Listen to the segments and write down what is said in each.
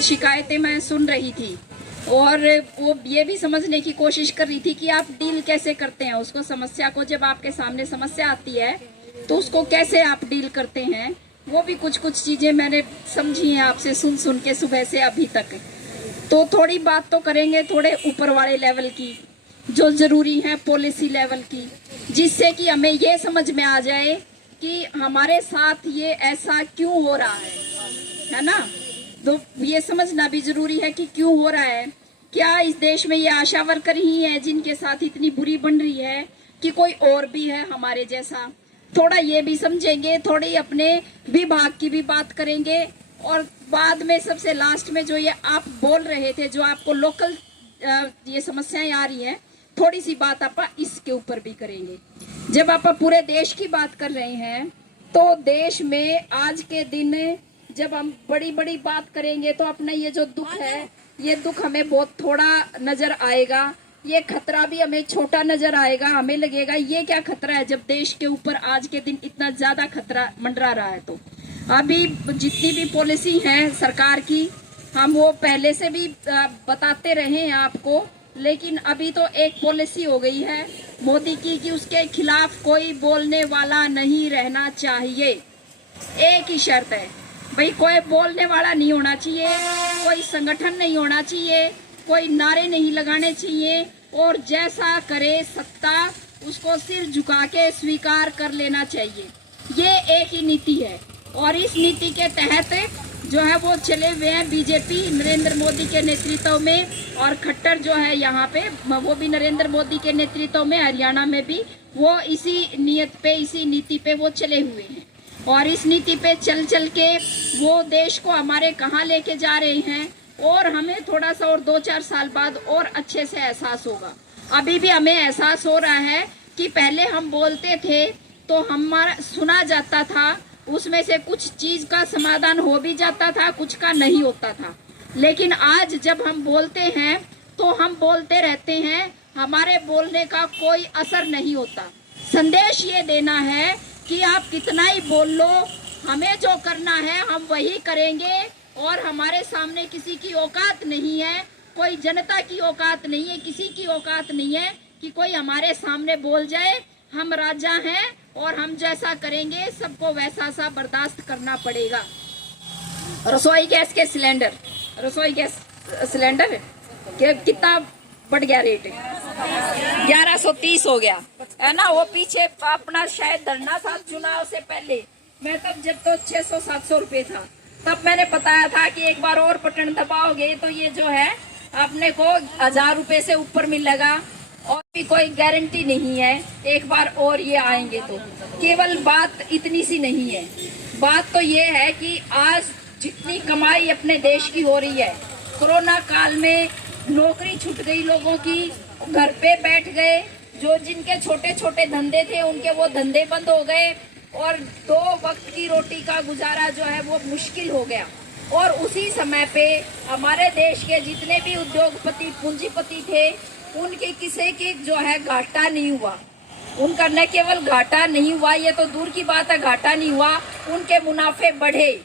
शिकायतें मैं सुन रही थी और वो ये भी समझने की कोशिश कर रही थी कि आप डील कैसे करते हैं उसको, समस्या को। जब आपके सामने समस्या आती है तो उसको कैसे आप डील करते हैं, वो भी कुछ कुछ चीजें मैंने समझी हैं आपसे सुन के सुबह से अभी तक। तो थोड़ी बात तो करेंगे थोड़े ऊपर वाले लेवल की, जो जरूरी है पॉलिसी लेवल की, जिससे कि हमें ये समझ में आ जाए कि हमारे साथ ये ऐसा क्यों हो रहा है ना। तो ये समझना भी जरूरी है कि क्यों हो रहा है। क्या इस देश में ये आशा वर्कर ही है जिनके साथ इतनी बुरी बन रही है, कि कोई और भी है हमारे जैसा? थोड़ा ये भी समझेंगे, थोड़ी अपने विभाग की भी बात करेंगे, और बाद में सबसे लास्ट में जो ये आप बोल रहे थे, जो आपको लोकल ये समस्याएं आ रही हैं, थोड़ी सी बात आप इसके ऊपर भी करेंगे। जब आप पूरे देश की बात कर रहे हैं तो देश में आज के दिन जब हम बड़ी बड़ी बात करेंगे तो अपना ये जो दुख है, ये दुख हमें बहुत थोड़ा नजर आएगा, ये खतरा भी हमें छोटा नजर आएगा। हमें लगेगा ये क्या खतरा है, जब देश के ऊपर आज के दिन इतना ज्यादा खतरा मंडरा रहा है। तो अभी जितनी भी पॉलिसी है सरकार की, हम वो पहले से भी बताते रहे हैं आपको, लेकिन अभी तो एक पॉलिसी हो गई है मोदी की कि उसके खिलाफ कोई बोलने वाला नहीं रहना चाहिए। एक ही शर्त है भाई, कोई बोलने वाला नहीं होना चाहिए, कोई संगठन नहीं होना चाहिए, कोई नारे नहीं लगाने चाहिए, और जैसा करे सत्ता उसको सिर झुका के स्वीकार कर लेना चाहिए। ये एक ही नीति है, और इस नीति के तहत जो है वो चले हुए हैं बीजेपी नरेंद्र मोदी के नेतृत्व में, और खट्टर जो है यहाँ पे वो भी नरेंद्र मोदी के नेतृत्व में, हरियाणा में भी वो इसी नियत पे, इसी नीति पे वो चले हुए हैं। और इस नीति पे चल चल के वो देश को हमारे कहाँ लेके जा रहे हैं, और हमें थोड़ा सा और 2-4 साल बाद और अच्छे से एहसास होगा। अभी भी हमें एहसास हो रहा है कि पहले हम बोलते थे तो हमारा सुना जाता था, उसमें से कुछ चीज का समाधान हो भी जाता था, कुछ का नहीं होता था। लेकिन आज जब हम बोलते हैं तो हम बोलते रहते हैं, हमारे बोलने का कोई असर नहीं होता। संदेश ये देना है कि आप कितना ही बोल लो, हमें जो करना है हम वही करेंगे, और हमारे सामने किसी की औकात नहीं है, कोई जनता की औकात नहीं है, किसी की औकात नहीं है कि कोई हमारे सामने बोल जाए हम राजा हैं और हम जैसा करेंगे सबको वैसा सा बर्दाश्त करना पड़ेगा। रसोई गैस के सिलेंडर, रसोई गैस सिलेंडर कितना बढ़ गया रेट, 1130 हो गया है ना। वो पीछे अपना शायद धरना था चुनाव से पहले, मैं तब जब तो 600-700 रुपए था, तब मैंने बताया था कि एक बार और बटन दबाओगे तो ये जो है अपने को 1000 रुपए से ऊपर मिलेगा, और भी कोई गारंटी नहीं है एक बार और ये आएंगे तो। केवल बात इतनी सी नहीं है, बात तो ये है कि आज जितनी कमाई अपने देश की हो रही है, कोरोना काल में नौकरी छूट गई लोगों की, घर पे बैठ गए, जो जिनके छोटे छोटे धंधे थे उनके वो धंधे बंद हो गए, और 2 वक्त की रोटी का गुजारा जो है वो मुश्किल हो गया। और उसी समय पे हमारे देश के जितने भी उद्योगपति पूंजीपति थे, उनके किसी की जो है घाटा नहीं हुआ, उनका न केवल घाटा नहीं हुआ, ये तो दूर की बात है घाटा नहीं हुआ, उनके मुनाफे बढ़े,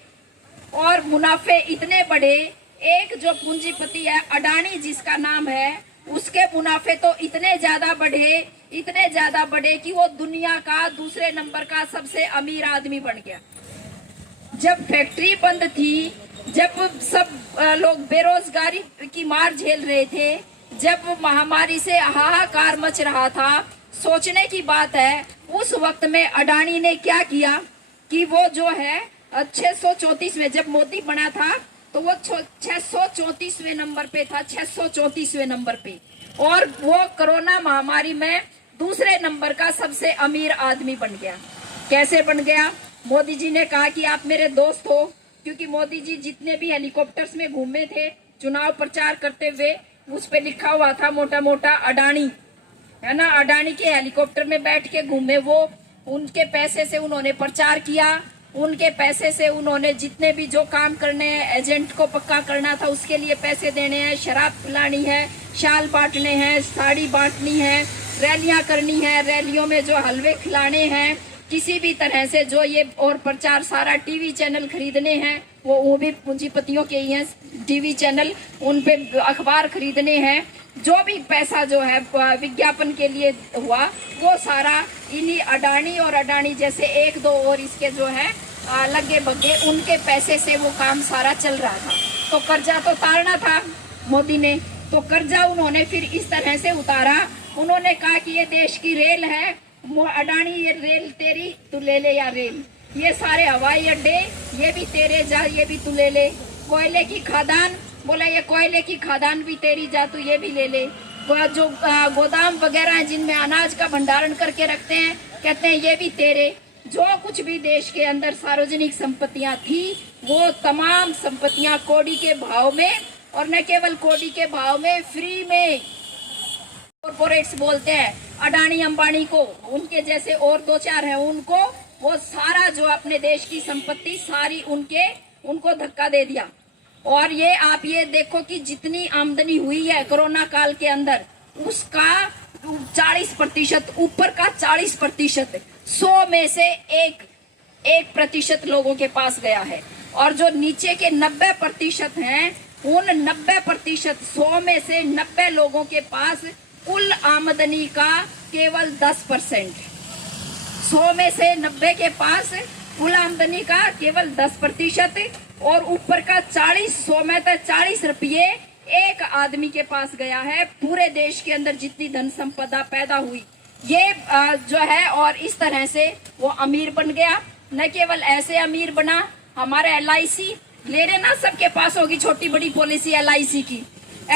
और मुनाफे इतने बढ़े, एक जो पूंजीपति है अडानी जिसका नाम है, उसके मुनाफे तो इतने ज्यादा बढ़े कि वो दुनिया का दूसरे नंबर का सबसे अमीर आदमी बन गया। जब फैक्ट्री बंद थी, जब सब लोग बेरोजगारी की मार झेल रहे थे, जब महामारी से हाहाकार मच रहा था, सोचने की बात है उस वक्त में अडानी ने क्या किया कि वो जो है 634 में जब मोदी बना था तो वो 634वें नंबर पे था, 634वें नंबर पे, और वो कोरोना महामारी में दूसरे नंबर का सबसे अमीर आदमी बन गया। कैसे बन गया? मोदी जी ने कहा कि आप मेरे दोस्त हो, क्योंकि मोदी जी जितने भी हेलीकॉप्टर्स में घूमे थे चुनाव प्रचार करते हुए, उस पे लिखा हुआ था मोटा मोटा अडानी, है ना। अडानी के हेलीकॉप्टर में बैठ के घूमे वो, उनके पैसे से उन्होंने प्रचार किया, उनके पैसे से उन्होंने जितने भी जो काम करने हैं, एजेंट को पक्का करना था उसके लिए पैसे देने हैं, शराब पिलानी है, शाल बांटने हैं, साड़ी बांटनी है, रैलियां करनी है, रैलियों में जो हलवे खिलाने हैं, किसी भी तरह से जो ये और प्रचार सारा टीवी चैनल खरीदने हैं, वो भी पूंजीपतियों के ही हैं, टीवी चैनल, उन पे अखबार खरीदने हैं, जो भी पैसा जो है विज्ञापन के लिए हुआ वो सारा इन्हीं अडानी और अडानी जैसे एक दो और इसके जो है लगे बग्गे, उनके पैसे से वो काम सारा चल रहा था। तो कर्जा तो उतारना था मोदी ने, तो कर्जा उन्होंने फिर इस तरह से उतारा। उन्होंने कहा कि ये देश की रेल है, अडानी ये रेल तेरी, तू ले ले या रेल, ये सारे हवाई अड्डे ये भी तेरे, जा ये भी तू ले ले, कोयले की खदान, बोला ये कोयले की खदान भी तेरी, जा तू ये भी ले ले, जो गोदाम वगैरह हैं जिनमें अनाज का भंडारण करके रखते हैं, कहते हैं ये भी तेरे। जो कुछ भी देश के अंदर सार्वजनिक संपत्तियां थी वो तमाम संपत्तियां कौड़ी के भाव में, और न केवल कौड़ी के भाव में, फ्री में कॉर्पोरेट्स बोलते हैं अडानी अंबानी को, उनके जैसे और दो चार हैं उनको, वो सारा जो अपने देश की संपत्ति सारी उनको धक्का दे दिया। और ये आप ये देखो कि जितनी आमदनी हुई है कोरोना काल के अंदर, उसका 40%, ऊपर का 40%, 100 में से 1% लोगों के पास गया है। और जो नीचे के 90% हैं, उन 90%, 100 में से 90 लोगों के पास कुल आमदनी का केवल 10%, 100 में से 90 के पास कुल आमदनी का केवल 10%, और ऊपर का 100 में तो 40 रुपये एक आदमी के पास गया है। पूरे देश के अंदर जितनी धन संपदा पैदा हुई ये जो है, और इस तरह से वो अमीर बन गया। न केवल ऐसे अमीर बना, हमारे LIC ले लेना, सबके पास होगी छोटी बड़ी पॉलिसी LIC की।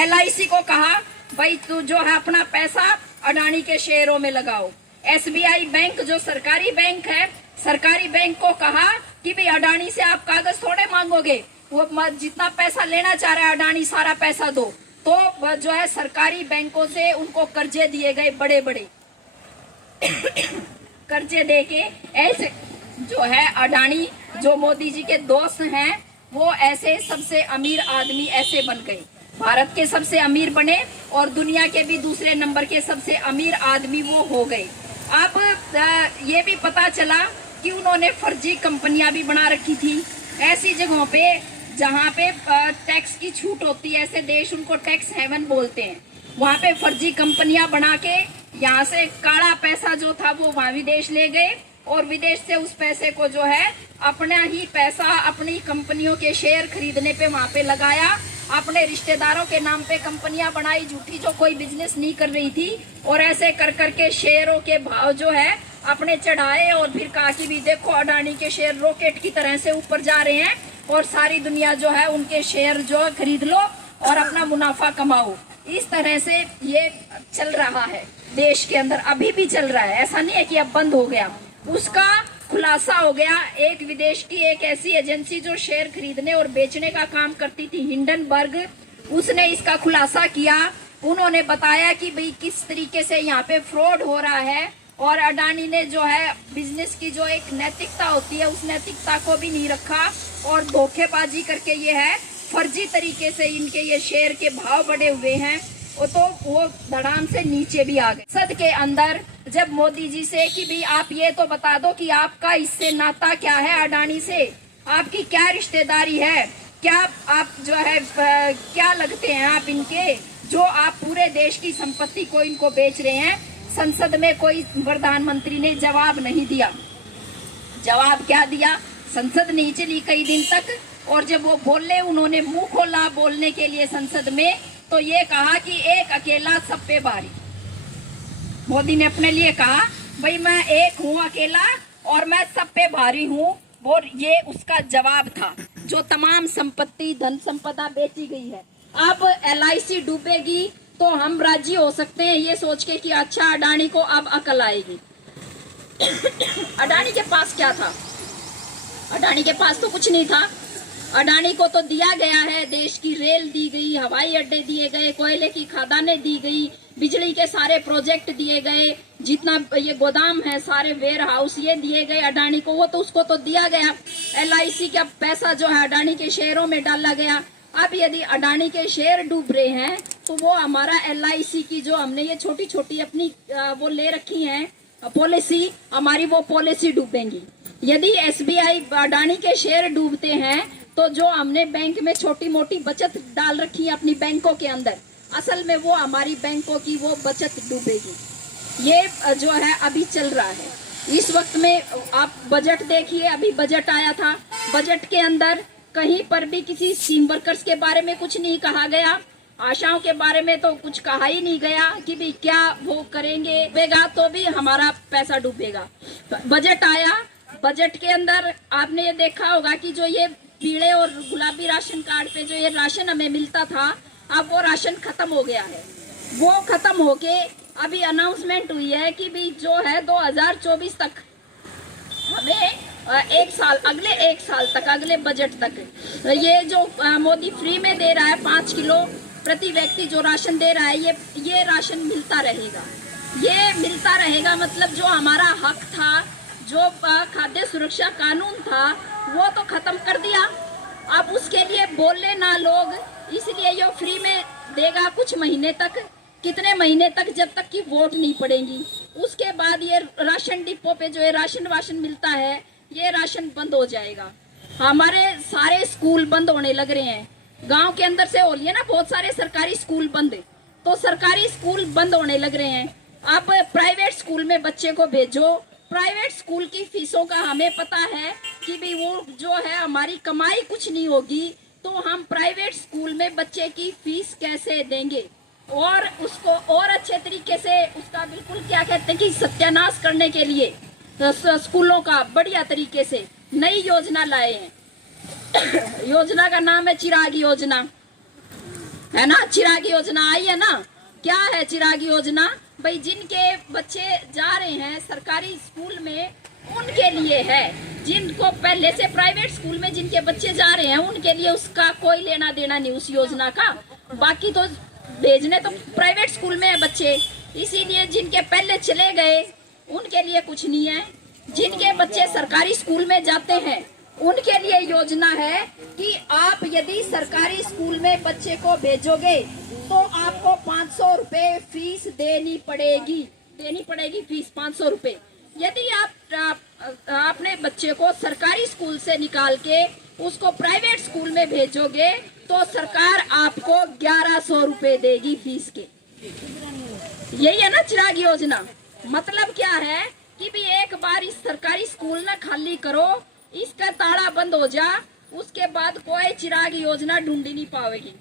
LIC को कहा भाई तू जो है अपना पैसा अडानी के शेयरों में लगाओ। SBI बैंक जो सरकारी बैंक है, सरकारी बैंक को कहा कि भाई अडानी से आप कागज थोड़े मांगोगे, वो जितना पैसा लेना चाह रहा है अडानी सारा पैसा दो। तो जो है सरकारी बैंकों से उनको कर्जे दिए गए, बड़े बड़े कर्जे देके ऐसे जो है अडानी, जो मोदी जी के दोस्त हैं, वो ऐसे सबसे अमीर आदमी ऐसे बन गए, भारत के सबसे अमीर बने और दुनिया के भी दूसरे नंबर के सबसे अमीर आदमी वो हो गए। अब ये भी पता चला कि उन्होंने फर्जी कंपनियां भी बना रखी थी ऐसी जगहों पे जहाँ पे टैक्स की छूट होती है, ऐसे देश उनको टैक्स हेवन बोलते हैं। वहाँ पे फर्जी कंपनियां बना के यहाँ से काला पैसा जो था वो वहाँ विदेश ले गए, और विदेश से उस पैसे को जो है अपना ही पैसा अपनी कंपनियों के शेयर खरीदने पे वहाँ पे लगाया। अपने रिश्तेदारों के नाम पे कंपनियां बनाई झूठी, जो कोई बिजनेस नहीं कर रही थी, और ऐसे कर करके शेयरों के भाव जो है अपने चढ़ाए, और फिर कहा कि भी देखो अडानी के शेयर रॉकेट की तरह से ऊपर जा रहे हैं और सारी दुनिया जो है उनके शेयर जो खरीद लो और अपना मुनाफा कमाओ। इस तरह से ये चल रहा है देश के अंदर, अभी भी चल रहा है, ऐसा नहीं है कि अब बंद हो गया। उसका खुलासा हो गया। एक विदेश की एक ऐसी एजेंसी जो शेयर खरीदने और बेचने का काम करती थी, हिंडनबर्ग, उसने इसका खुलासा किया। उन्होंने बताया कि भाई किस तरीके से यहाँ पे फ्रॉड हो रहा है, और अडानी ने जो है बिजनेस की जो एक नैतिकता होती है उस नैतिकता को भी नहीं रखा, और धोखेबाजी करके ये है फर्जी तरीके से इनके ये शेयर के भाव बढ़े हुए हैं, तो वो धड़ाम से नीचे भी आ गए। संसद के अंदर जब मोदी जी से कि भाई आप ये तो बता दो कि आपका इससे नाता क्या है, अडानी से आपकी क्या रिश्तेदारी है, क्या आप जो है क्या लगते हैं आप इनके, जो आप पूरे देश की संपत्ति को इनको बेच रहे हैं। संसद में कोई प्रधानमंत्री ने जवाब नहीं दिया। जवाब क्या दिया, संसद नहीं चली कई दिन तक, और जब वो बोले, उन्होंने मुंह खोला बोलने के लिए संसद में, तो ये कहा कि एक अकेला सब पे भारी। मोदी ने अपने लिए कहा भाई मैं एक हूँ अकेला और मैं सब पे भारी हूँ, और ये उसका जवाब था। जो तमाम संपत्ति धन संपदा बेची गई है, अब LIC डूबेगी तो हम राजी हो सकते हैं ये सोच के कि अच्छा अडानी को अब अकल आएगी। अडानी के पास क्या था? अडानी के पास तो कुछ नहीं था। अडानी को तो दिया गया है, देश की रेल दी गई, हवाई अड्डे दिए गए, कोयले की खदानें दी गई, बिजली के सारे प्रोजेक्ट दिए गए, जितना ये गोदाम है सारे वेयर हाउस ये दिए गए अडानी को, वो तो उसको तो दिया गया। LIC का पैसा जो है अडानी के शेयरों में डाला गया। अब यदि अडानी के शेयर डूब रहे हैं तो वो हमारा LIC की जो हमने ये छोटी छोटी अपनी वो ले रखी है पॉलिसी, हमारी वो पॉलिसी डूबेंगी। यदि SBI अडानी के शेयर डूबते हैं तो जो हमने बैंक में छोटी मोटी बचत डाल रखी है अपनी बैंकों के अंदर, असल में वो हमारी बैंकों की वो बचत डूबेगी। ये जो है अभी चल रहा है इस वक्त में। आप बजट देखिए, अभी बजट आया था, बजट के अंदर कहीं पर भी किसी स्कीम वर्कर्स के बारे में कुछ नहीं कहा गया, आशाओं के बारे में तो कुछ कहा ही नहीं गया कि भी क्या वो करेंगे, डूबेगा तो भी हमारा पैसा डूबेगा। बजट आया, बजट के अंदर आपने ये देखा होगा कि जो ये पीले और गुलाबी राशन कार्ड पे जो ये राशन हमें मिलता था, अब वो राशन खत्म हो गया है। वो खत्म होके अभी अनाउंसमेंट हुई है कि भी जो है 2024 तक हमें एक साल, अगले एक साल तक, अगले बजट तक ये जो मोदी फ्री में दे रहा है 5 किलो प्रति व्यक्ति जो राशन दे रहा है, ये राशन मिलता रहेगा। ये मिलता रहेगा मतलब जो हमारा हक था, जो खाद्य सुरक्षा कानून था, वो तो खत्म कर दिया। अब उसके लिए बोले ना लोग, इसलिए ये फ्री में देगा कुछ महीने तक। कितने महीने तक? जब तक कि वोट नहीं पड़ेंगी। उसके बाद ये राशन डिपो पे जो है राशन वाशन मिलता है, ये राशन बंद हो जाएगा। हमारे सारे स्कूल बंद होने लग रहे हैं। गांव के अंदर से हो रही है ना बहुत सारे सरकारी स्कूल बंद, तो सरकारी स्कूल बंद होने लग रहे हैं। आप प्राइवेट स्कूल में बच्चे को भेजो, प्राइवेट स्कूल की फीसों का हमें पता है कि भी वो जो है हमारी कमाई कुछ नहीं होगी, तो हम प्राइवेट स्कूल में बच्चे की फीस कैसे देंगे? और उसको और अच्छे तरीके से उसका बिल्कुल क्या कहते हैं कि सत्यानाश करने के लिए स्कूलों का बढ़िया तरीके से नई योजना लाए हैं। योजना का नाम है चिराग योजना, है ना? चिराग योजना आई है ना। क्या है चिराग योजना? भाई जिनके बच्चे जा रहे हैं सरकारी स्कूल में उनके लिए है। जिनको पहले से प्राइवेट स्कूल में जिनके बच्चे जा रहे हैं उनके लिए उसका कोई लेना देना नहीं उस योजना का। बाकी तो भेजने तो प्राइवेट स्कूल में है बच्चे, इसीलिए जिनके पहले चले गए उनके लिए कुछ नहीं है। जिनके बच्चे सरकारी स्कूल में जाते हैं उनके लिए योजना है कि आप यदि सरकारी स्कूल में बच्चे को भेजोगे तो आपको 500 रुपए फीस देनी पड़ेगी फीस 500 रुपए। यदि आप अपने बच्चे को सरकारी स्कूल से निकाल के उसको प्राइवेट स्कूल में भेजोगे तो सरकार आपको 1100 रुपए देगी फीस के। यही है ना चिराग योजना। मतलब क्या है कि भी एक बार इस सरकारी स्कूल ना खाली करो, इसका ताला बंद हो जा, उसके बाद कोई चिराग योजना ढूंढी नहीं पाएगी।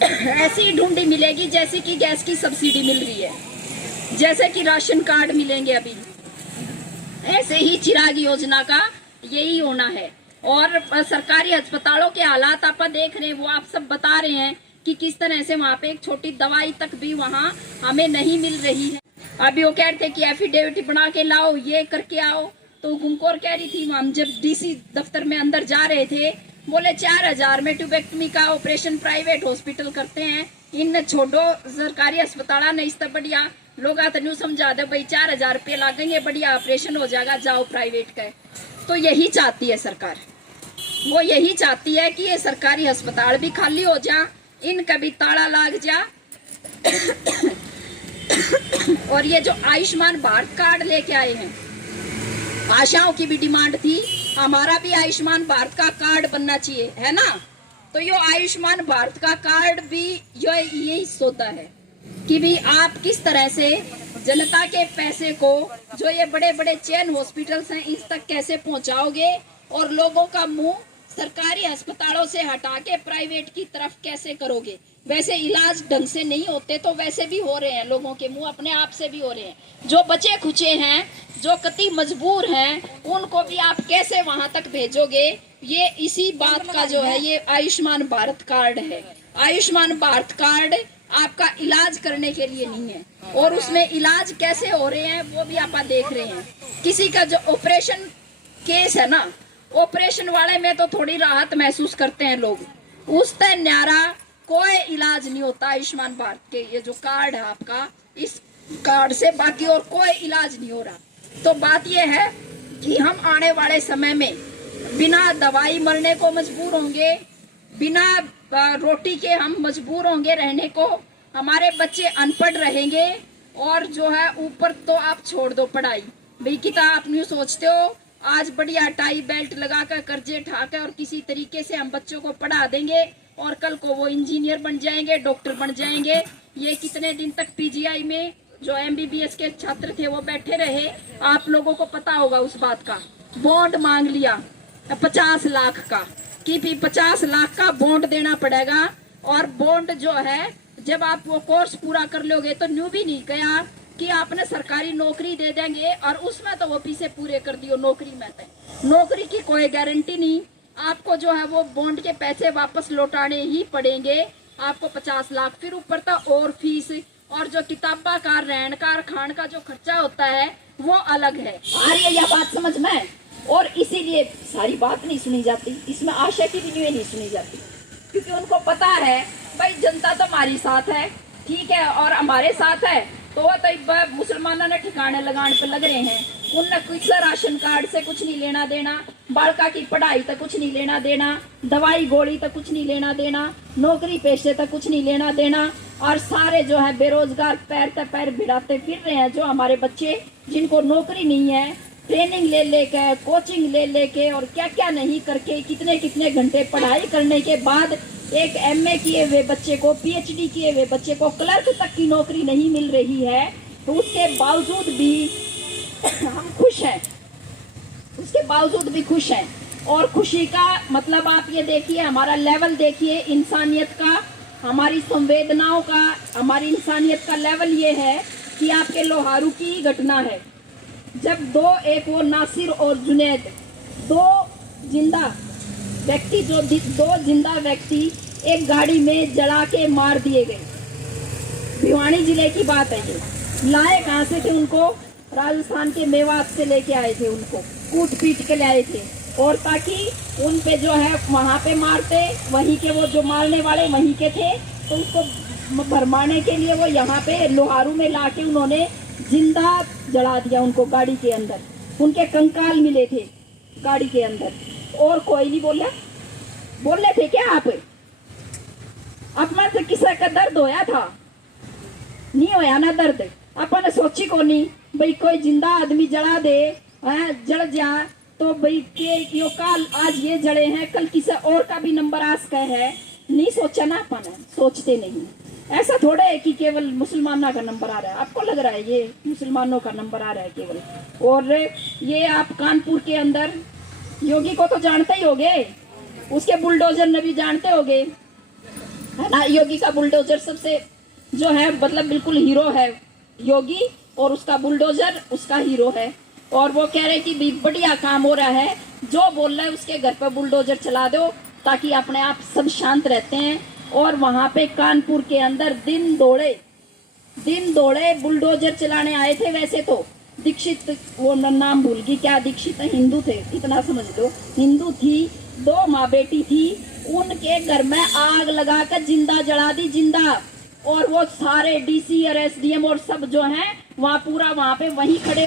ऐसी ढूंढी मिलेगी जैसे कि गैस की सब्सिडी मिल रही है, जैसे कि राशन कार्ड मिलेंगे अभी, ऐसे ही चिराग योजना का यही होना है। और सरकारी अस्पतालों के हालात आप देख रहे हैं, वो आप सब बता रहे हैं कि किस तरह से वहाँ पे एक छोटी दवाई तक भी वहाँ हमें नहीं मिल रही है। अभी वो कह रहे थे कि एफिडेविट बना के लाओ, ये करके आओ, तो गुमकोर कह रही थी, हम जब डीसी दफ्तर में अंदर जा रहे थे, बोले 4000 में ट्यूबेक्टमी का ऑपरेशन प्राइवेट हॉस्पिटल करते हैं, इन छोड़ो सरकारी अस्पताल ने इस बढ़िया लोग न्यू समझा दे भाई 4000 रुपये लगेंगे, बढ़िया ऑपरेशन हो जाएगा, जाओ प्राइवेट का। तो यही चाहती है सरकार, वो यही चाहती है कि ये सरकारी अस्पताल भी खाली हो जा, इनका भी ताला लाग जा। और ये जो आयुष्मान भारत कार्ड लेके आए हैं, आशाओं की भी डिमांड थी, हमारा भी आयुष्मान भारत का कार्ड बनना चाहिए, है ना? तो ये आयुष्मान भारत का कार्ड भी यही सोता है कि भी आप किस तरह से जनता के पैसे को, जो ये बड़े बड़े चेन हॉस्पिटल्स हैं, इस तक कैसे पहुंचाओगे और लोगों का मुंह सरकारी अस्पतालों से हटा के प्राइवेट की तरफ कैसे करोगे। वैसे इलाज ढंग से नहीं होते तो वैसे भी हो रहे हैं, लोगों के मुंह अपने आप से भी हो रहे हैं। जो बचे खुचे हैं, जो कति मजबूर हैं, उनको भी आप कैसे वहां तक भेजोगे? ये इसी बात का जो है ये आयुष्मान भारत कार्ड है। आयुष्मान भारत कार्ड आपका इलाज करने के लिए नहीं है, और उसमें इलाज कैसे हो रहे हैं वो भी आप देख रहे हैं। किसी का जो ऑपरेशन केस है ना, ऑपरेशन वाले में तो थोड़ी राहत महसूस करते हैं लोग, उस तय न्यारा कोई इलाज नहीं होता आयुष्मान भारत के ये जो कार्ड है आपका, इस कार्ड से बाकी और कोई इलाज नहीं हो रहा। तो बात ये है कि हम आने वाले समय में बिना दवाई मरने को मजबूर होंगे, बिना रोटी के हम मजबूर होंगे रहने को, हमारे बच्चे अनपढ़ रहेंगे, और जो है ऊपर तो आप छोड़ दो पढ़ाई, भाई कितना आप न्यू सोचते हो आज बढ़िया टाई बेल्ट लगाकर कर्जे ठाकर और किसी तरीके से हम बच्चों को पढ़ा देंगे और कल को वो इंजीनियर बन जाएंगे, डॉक्टर बन जाएंगे। ये कितने दिन तक पीजीआई में जो एमबीबीएस के छात्र थे वो बैठे रहे, आप लोगों को पता होगा उस बात का। बॉन्ड मांग लिया 50 लाख का कि भी 50 लाख का बॉन्ड देना पड़ेगा। और बॉन्ड जो है जब आप वो कोर्स पूरा कर लोगे तो न्यू भी नहीं गया कि आपने सरकारी नौकरी दे देंगे और उसमें तो वो पीछे पूरे कर दियो। नौकरी में तो नौकरी की कोई गारंटी नहीं, आपको जो है वो बॉन्ड के पैसे वापस लौटाने ही पड़ेंगे। आपको 50 लाख, फिर ऊपर तो और फीस और जो किताबा का रहन का खान का जो खर्चा होता है वो अलग है। आ रही है यह बात समझ में? और इसीलिए सारी बात नहीं सुनी जाती, इसमें आशा की भी नहीं सुनी जाती, क्योंकि उनको पता है भाई जनता तो हमारी साथ है, ठीक है, और हमारे साथ है तो वो तो मुसलमानों ने ठिकाने लगाने पे लग रहे हैं। उनने कुछ राशन कार्ड से कुछ नहीं लेना देना, बालका की पढ़ाई तक कुछ नहीं लेना देना, दवाई गोली तक कुछ नहीं लेना देना, नौकरी पेशे तक कुछ नहीं लेना देना। और सारे जो है बेरोजगार पैर तक पैर भिड़ाते फिर रहे हैं। जो हमारे बच्चे जिनको नौकरी नहीं है, ट्रेनिंग ले लेके, कोचिंग ले लेके और क्या क्या नहीं करके, कितने कितने घंटे पढ़ाई करने के बाद एक एमए किए हुए बच्चे को, पीएचडी किए हुए बच्चे को क्लर्क तक की नौकरी नहीं मिल रही है, तो उसके बावजूद भी हम खुश हैं, उसके बावजूद भी खुश हैं। और खुशी का मतलब आप ये देखिए, हमारा लेवल देखिए इंसानियत का, हमारी संवेदनाओं का, हमारी इंसानियत का लेवल ये है कि आपके लोहारू की घटना है। जब दो, एक वो नासिर और जुनैद, दो जिंदा व्यक्ति, जो दो जिंदा व्यक्ति एक गाड़ी में जला के मार दिए गए। भिवानी जिले की बात है ये। लाए कहाँ से थे उनको? राजस्थान के मेवात से लेके आए थे, उनको कूट पीट के लाए थे, और ताकि उन पे जो है वहाँ पे मारते, वहीं के वो जो मारने वाले वहीं के थे, तो उसको भरमाने के लिए वो यहाँ पे लोहारू में लाके उन्होंने जिंदा जला दिया उनको गाड़ी के अंदर। उनके कंकाल मिले थे गाड़ी के अंदर, और कोई नहीं बोला। बोल रहे थे क्या आप? अपना से किसी का दर्द होया था? नहीं होया ना दर्द। अपन सोची को नहीं भाई कोई जिंदा आदमी जला दे, जल जा तो भाई के यो काल आज ये जड़े हैं, कल किसी और का भी नंबर आ सका है। नहीं सोचा ना अपन, सोचते नहीं। ऐसा थोड़ा है कि केवल मुसलमानों का नंबर आ रहा है। आपको लग रहा है ये मुसलमानों का नंबर आ रहा है केवल। और ये आप कानपुर के अंदर योगी को तो जानते ही होगे, उसके बुलडोजर ने भी जानते होगे, है ना। योगी का बुलडोजर सबसे जो है मतलब बिल्कुल हीरो है योगी, और उसका बुलडोजर उसका हीरो है। और वो कह रहे कि भी बढ़िया काम हो रहा है, जो बोल रहा है उसके घर पर बुलडोजर चला दो ताकि अपने आप सब शांत रहते हैं। और वहां पे कानपुर के अंदर दिन दौड़े बुलडोजर चलाने आए थे। वैसे तो दीक्षित, वो नाम भूल गई क्या, दीक्षित हिंदू थे, इतना समझ लो, हिंदू थी, 2 माँ बेटी थी, उनके घर में आग लगाकर जिंदा जला दी, जिंदा। और वो सारे डीसी और एसडीएम और सब जो हैं वहाँ पूरा वहाँ पे वहीं खड़े